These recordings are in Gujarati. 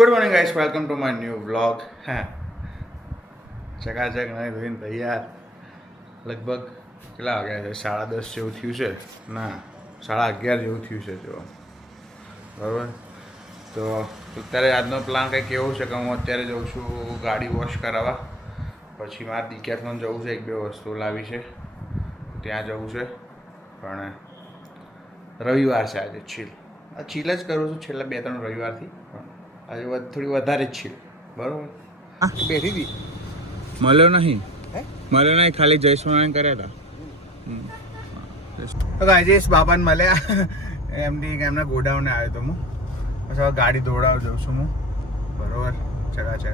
Good morning guys, welcome to my new vlog. હા, ચકાચક નહીં ધોઈને તૈયાર. લગભગ કેટલા વાગ્યા છે? 10:30 જેવું થયું છે. ના, 11:30 જેવું થયું છે. જો બરાબર. તો અત્યારે આજનો પ્લાન કંઈક એવો છે કે હું અત્યારે જઉં છું ગાડી વોશ કરાવવા. પછી મારે ડિકેથલોન જવું છે, 1-2 વસ્તુ લાવી છે, ત્યાં જવું છે. પણ રવિવાર છે આજે, ચીલ જ કરું છું છેલ્લા 2-3 રવિવારથી. આજે થોડી વધારે જ છે. બરાબર. બેઠી હતી, મળ્યો નહીં, ખાલી જય સોનાને કર્યા હતા. તો આજે બાપાને મળ્યા એમના ગોડાઉને આવ્યો તો હું. પછી ગાડી દોડાવ જાઉં છું હું. બરોબર, ચકાચક.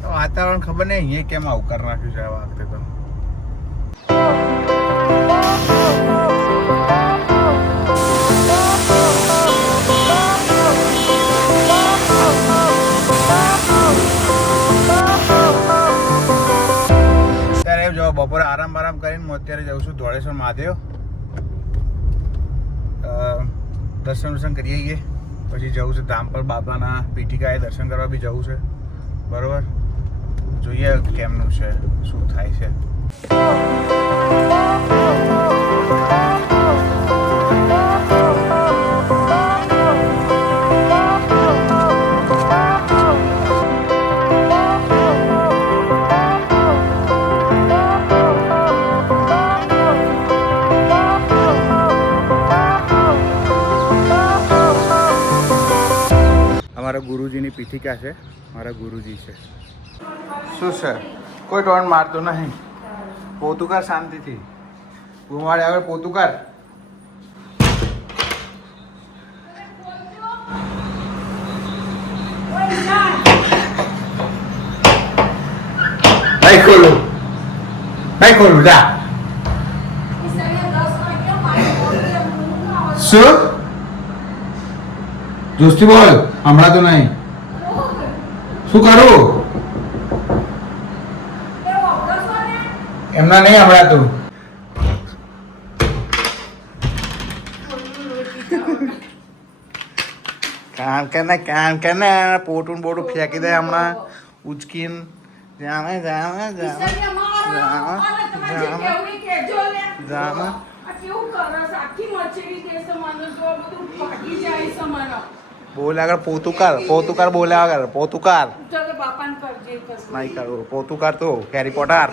તો વાતાવરણ ખબર નહીં અહીંયા કેમ આવું કરી નાખ્યું છે આ વખતે તો. બપોરે આરામ કરીને હું અત્યારે જાઉં છું ધોળેશ્વર મહાદેવ. દર્શન કરી આવીએ. પછી જવું છે ધામપર બાબાના પીઠિકાએ દર્શન કરવા બી જવું છે. બરાબર, જોઈએ કેમનું છે, શું થાય છે. મારા ગુરુજીની પીઠિકા છે, મારા ગુરુજી છે. શું છે? કોઈ ટોન મારતો નહીં. પોતુકાર શાંતિથી ગુમાડે આવે. પોતુકાર નહીં ખોલું જા. શું જોસ્તી બોલ, હમણાં તો નહીં. શું કરું? એમના નહીં હમણાં તો. કાન કે ને પોટું બોટું ફેંકી દે હમણાં ઉચકીને. જામે બોલે આગળ પોતુકાર બોલે આગળ પોતુકાર નહીં કરું. પોતુકાર તો હેરી પોટર.